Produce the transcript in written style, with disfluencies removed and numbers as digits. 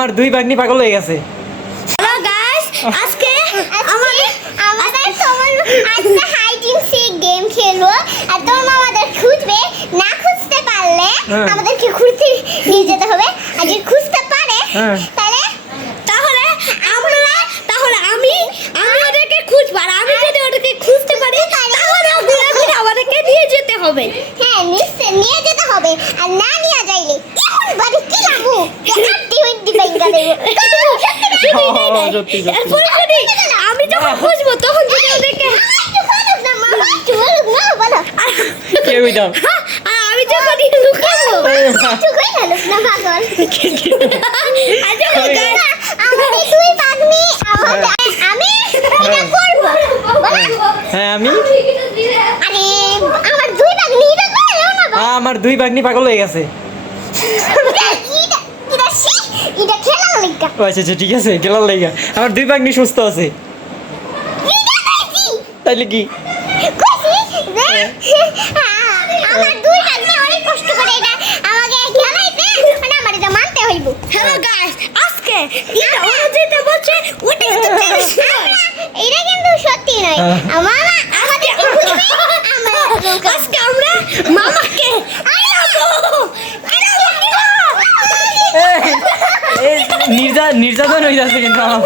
আমার দুই ভাগ্নি পাগল হয়ে গেছে। হ্যালো গাইস, আজকে আমাদের তোমার আজকে হাইড এন্ড সিক গেম খেলবো। আর তোমার আমাদের খুঁজবে, না খুঁজতে পারলে আমাদেরকে ঘুরতে নিয়ে যেতে হবে। আর যদি খুঁজতে পারে তাহলে আমি ওদেরকে খুঁজবো। আর আমি যদি ওদেরকে খুঁজতে পারি তাহলে ঘুরে আমাদেরকে নিয়ে যেতে হবে। হ্যাঁ, নিশ্চয় নিয়ে যেতে হবে। আর না নিয়ে যাইলে এখন বাড়ি কি যাবো? আমি যখন খুঁজবো তখন যদি ওদেরকে আমি যখন লুকাবো আমার দুই ভাগ্নি পাগল হয়ে গেছে। আচ্ছা আচ্ছা, ঠিক আছে, খেলার লাইগা আমার দুই ভাগ্নি সুস্থ আছে। তাইলে কি আমার দুই ভাগ্নি অনেক কষ্ট করে এটা আমাকে খেলাইতে, মানে আমার এটা মানতে হইব। হ্যালো গাইস, আজকে এটা ওরা যেটা বলছে ওটা কিন্তু এটা কিন্তু সত্যি নয়। মামা আমাদের খুঁজবে, আজকে আমরা মামাকে নির্যাতন হয়ে যাচ্ছে কিন্তু আমার।